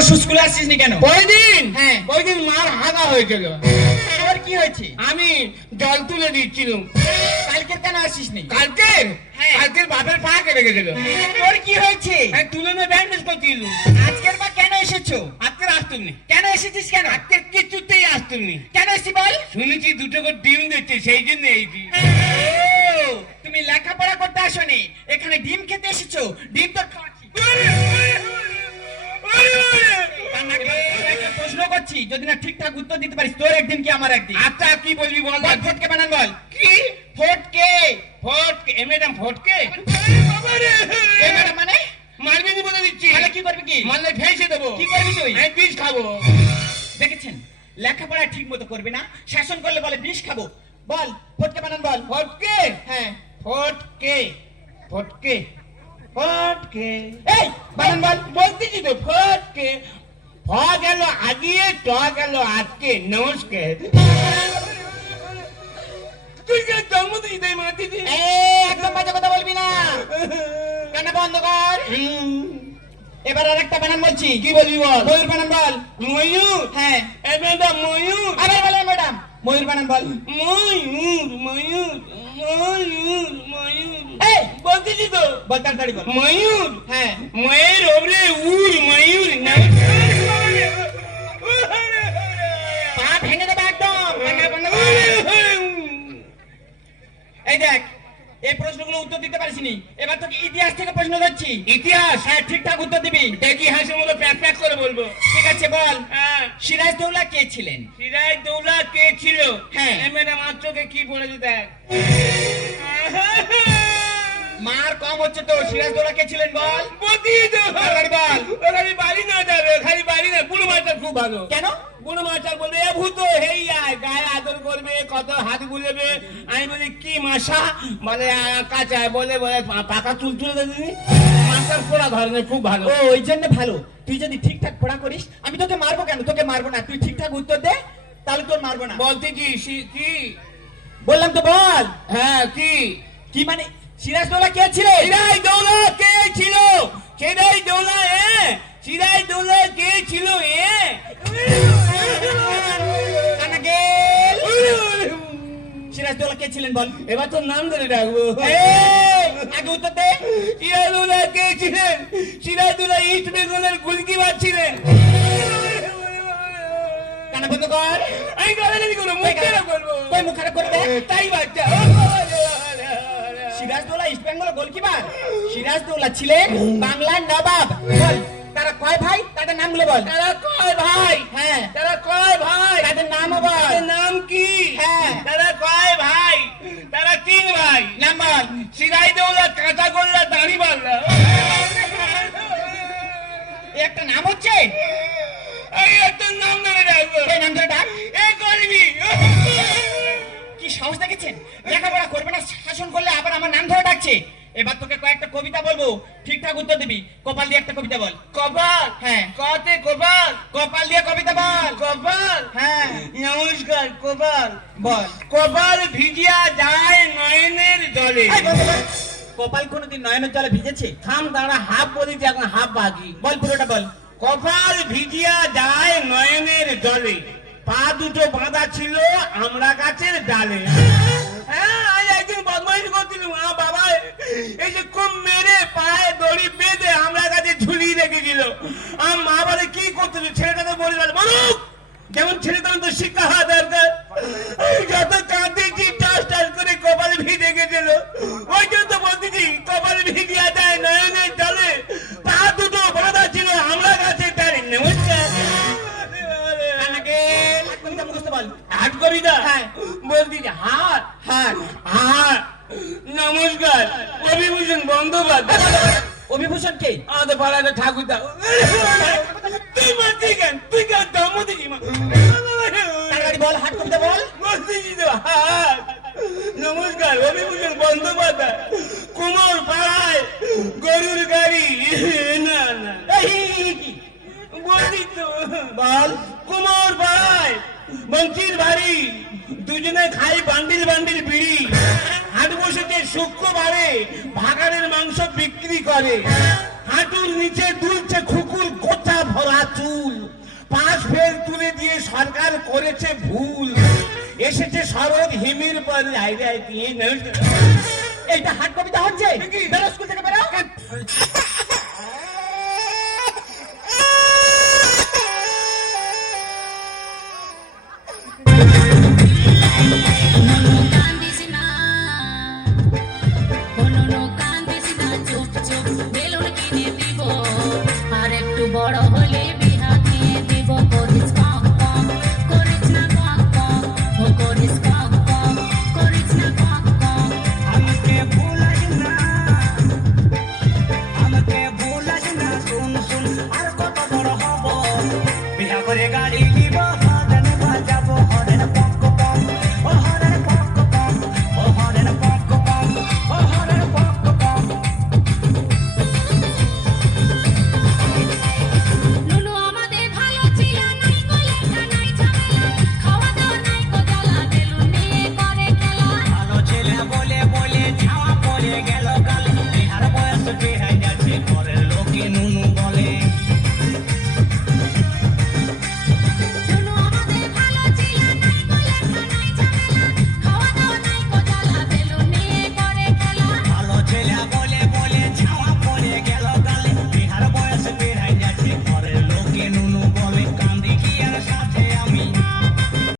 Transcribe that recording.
পরশু স্কুলে আসছিস নি কেন? ওই দিন হ্যাঁ। ওই দিন মার হাগা হয়েছিল। তোর কি হয়েছে? আমি জল তুলে দিচ্ছিলাম। কালকে কেন আসিস নি? কালকের হ্যাঁ। কালকের বাপের পা কেটে গেছিল। তোর কি হয়েছে? আমি তুলে নিয়ে ব্যান্ডেজ করছিল। আজকের বা কেন এসেছো? আজকে আসতুমনি। কেন এসেছিস কেন? আজকে কিছুতেই আসতুমনি। কেন এসেছি বল? শুনেছি দুটো করে ডিম দিচ্ছে, সেই জন্য এইছি। ও, তুমি লেখাপড়া করতে আসোনি, এখানে ডিম খেতে এসেছো। ডিম তো খাওয়াচ্ছি। একটা প্রশ্ন করছি, যদি না ঠিকঠাক উত্তর দিতে পারিস তোর একদিন কি আমার একদিন। আচ্ছা কি বলবি বল। বল, ফটকে বানান বল। কি ফটকে। ফটকে? এ ম্যাডাম ফটকে? এ ম্যাডাম মানে? মারবি নি বলে দিচ্ছি। তাহলে কি করবি? কি মারলে ফেসে দেবো। কি করবি তুই? আমি বিষ খাবো। দেখেছেন, লেখাপড়া ঠিক মতো করবে না, শাসন করলে বলে বিষ খাবো। বল, ফটকে বানান বল। ফটকে? হ্যাঁ। ফটকে ফটকে ফটকে এই বানান বল। বলতেছি তো ফটকে। ফ গেল আগিয়ে, ট গেল আজকে। নমস্কার। তুই কে জন্মদিন দেয় মাতি দি? একদম বাজে কথা বলবি না, কান্না বন্ধ কর। এবার আরেকটা বানান বলছি। কি বলবি বল। ময়ূর বানান বল। ময়ূর? হ্যাঁ। এ ম্যাডাম ময়ূর। আবার বলেন ম্যাডাম, ময়ূর বানান বল। ময়ূর ময়ূর ময়ূর ময়ূর। এই বলতেছি তো। বল, তাড়াতাড়ি বল। ময়ূর? হ্যাঁ। ময়ের ওবরে উর ময়ূর। পা ভেঙে দেবে একদম। কান্না বন্ধ কর। এই দেখ, এই প্রশ্নগুলো উত্তর দিতে পারিসনি, এবার তোকে ইতিহাস থেকে প্রশ্ন দিচ্ছি। ইতিহাস? হ্যাঁ, ঠিকঠাক উত্তর দিবি। দেখি হাসির মতো প্যাক প্যাক করে বলবো। ঠিক আছে বল। হ্যাঁ। সিরাজদৌল্লা কে ছিলেন? সিরাজদৌল্লা কে ছিল? হ্যাঁ। এ ম্যাডাম আমার চোখে কি পড়েছে দেখ। মার কম হচ্ছে তো, সিরাজদৌল্লা কে ছিলেন বল। বলছি তো। তাড়াতাড়ি বল। খালি বাড়ি না যাবে, খালি বাড়ি না। বুড়ো মাস্টার খুব ভালো। কেন? বুড়ো মাস্টার বলবে এ ভূত হেই আয়, গায়ে আদর করবে, কত হাত বুলেবে। আমি বলি কি মাসা? বলে কাঁচা। বলে বলে পাকা চুল তুলে দেবি। মাস্টার পোড়া ধরনের খুব ভালো। ও, ওই জন্য ভালো। তুই যদি ঠিকঠাক পড়া করিস, আমি তোকে মারবো কেন? তোকে মারবো না, তুই ঠিকঠাক উত্তর দে, তাহলে তোর মারবো না। বলতে কি কি? বললাম তো বল। হ্যাঁ কি? কি মানে? সিরাজদৌল্লা কে ছিলেন? সিরাজদৌল্লা কে ছিল? সিরাজদৌল্লা সিরাজদৌল্লা কে ছিল? কানা গেল। সিরাজদৌল্লা কে ছিলেন বল। এবার তোর নাম ধরে ডাকবো। এই, আগে উত্তর দে। সিরাজদৌল্লা কে ছিলেন? সিরাজদৌল্লা ইস্ট বেঙ্গলের গোলকিপার ছিলেন। কানা বন্ধ কর। আমি গালাগালি করবো, মুখ খারাপ করবো। তুই মুখ খারাপ করবে? তাই বাচ্চা। Sirajuddaulah East Bengal goalkeeper. সিরাজদৌল্লা ছিলেন বাংলার নবাব। বল, তারা কয় ভাই? তাদের নামগুলো বল। তারা কয় ভাই? হ্যাঁ। তারা কয় ভাই? তাদের নামও বল। তাদের নাম কি? হ্যাঁ। তারা কয় ভাই? তারা তিন ভাই। নাম বল। সিরাজদৌল্লা, কাঁচাগোল্লা, দাড়িপাল্লা। এই একটা নাম হচ্ছে। এই একটা নাম ধরে ডাকবো। এই নাম ধরে ডাক। এ করবি। কি সাহস দেখেছেন? লেখাপড়া করবে না, শাসন করলে আবার আমার নাম ধরে ডাকছে। এবার তোকে কয়েকটা কবিতা বলবো, ঠিকঠাক উত্তর দিবি। কপাল দিয়ে একটা কবিতা বল। কপাল? হ্যাঁ। কতে কপাল? কপাল দিয়ে কবিতা বল। কপাল? হ্যাঁ। নমস্কার। কপাল বল। কপাল ভিজিয়া যায় নয়নের জলে। এই বল, বল। কপাল কোনোদিন নয়নের জলে ভিজেছে? থাম, দাঁড়া। হাফ বলেছি, এখন হাফ বাকি। বল, পুরোটা বল। কপাল ভিজিয়া যায় নয়নের জলে, পা দুটো বাঁধা ছিল আমরা গাছের ডালে। হ্যাঁ, আজ একদিন বদমাইশ করছিলাম। বাবা এই যে খুব মেরে পায়ে দড়ি বেঁধে আমরা গাছে ঝুলিয়ে রেখেছিল। মা বলে কি করতেছিল? ছেলেটাকে বলে বলুক যেমন ছেলে তখন তো শিক্ষা হওয়া দরকার। যত কাঁদিয়েছি টাস টাস করে কপাল ভিজে গেছিল। ওই জন্য বলতেছি কপাল ভিজিয়া যায় নয়নের জলে, পা দুটো বাঁধা ছিল আমরা গাছের ডালে। নমস্কার। কবিতা মুখস্থ বল। হাট কবিতা? হ্যাঁ। বলতেছি হাট হাট। হাট। নমস্কার, অভিভূষণ বন্দ্যোপাধ্যায়। অভিভূষণ কে? আমাদের পাড়ার ঠাকুরদা। তুই মারছি কেন? তুই কেন দম দিবি? তাড়াতাড়ি বল, হাট কবিতা বল। বলতেছি তো হাট। নমস্কার, অভিভূষণ বন্দ্যোপাধ্যায়। কুমোর পাড়ায় গরুর গাড়ি। না না এই কি? বলছি তো বল। কুমোর পাড়ায় বঞ্চির বাড়ি, দুজনে খাই বান্ডিল বান্ডিল বিড়ি। হাট বসেছে শুক্রবারে, ভাগাড়ের মাংস বিক্রি করে। হাঁটুর নিচে দুলছে খুকুর কোথা ভরা চুল, পাশ ফেল তুলে দিয়ে সরকার করেছে ভুল, এসেছে শরৎ হিমির পর এইটা হাট কবিতা হচ্ছে বেরো স্কুল থেকে বেরো চুপ চুপ বেলুন কিনে দিব আর একটু বড়